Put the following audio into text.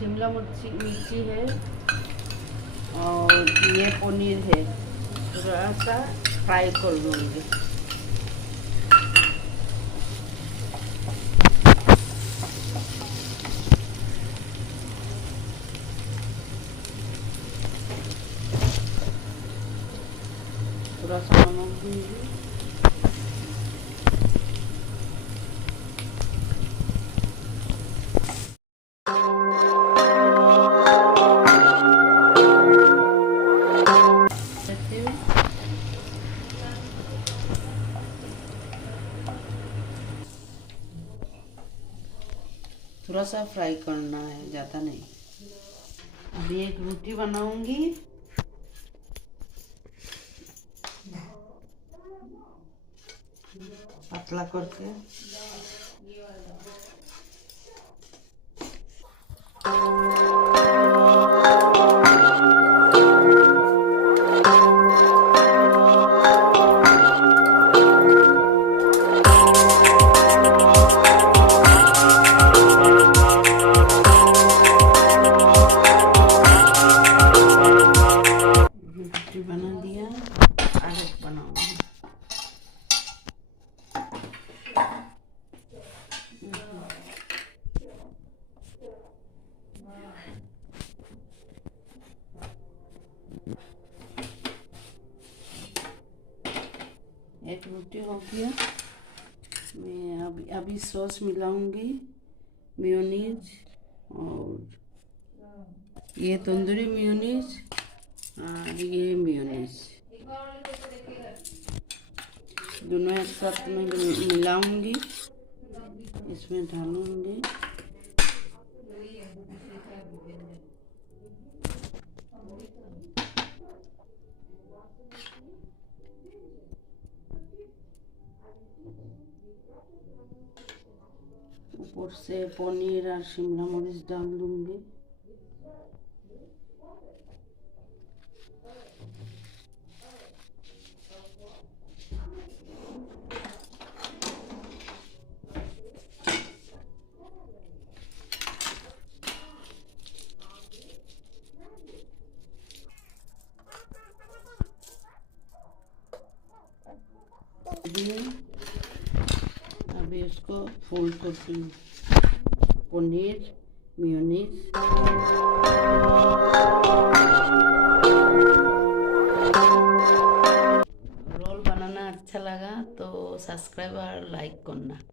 शिमला मिर्ची है और ये पनीर है, थोड़ा सा फ्राई कर लूँगी। थोड़ा सा नमक दूँगी। थोड़ा सा फ्राई करना है, ज़्यादा नहीं। अभी एक रोटी बनाऊंगी। पतला करके रोटी बना दिया, आगे बनाऊंगी। एक रोटी हो गया। मैं अभी सॉस मिलाऊंगी, मेयोनीज और ये तंदूरी मेयोनीज और ये मेयोनीज दोनों एक साथ में मिलाऊंगी, इसमें डालूंगी। ऊपर से पनीर और शिमला मिर्च डाल दूंगी। अभी इसको फोल्ड करती हूँ, पनीर मेयोनीज। रोल बनाना अच्छा लगा तो सब्सक्राइब और लाइक करना।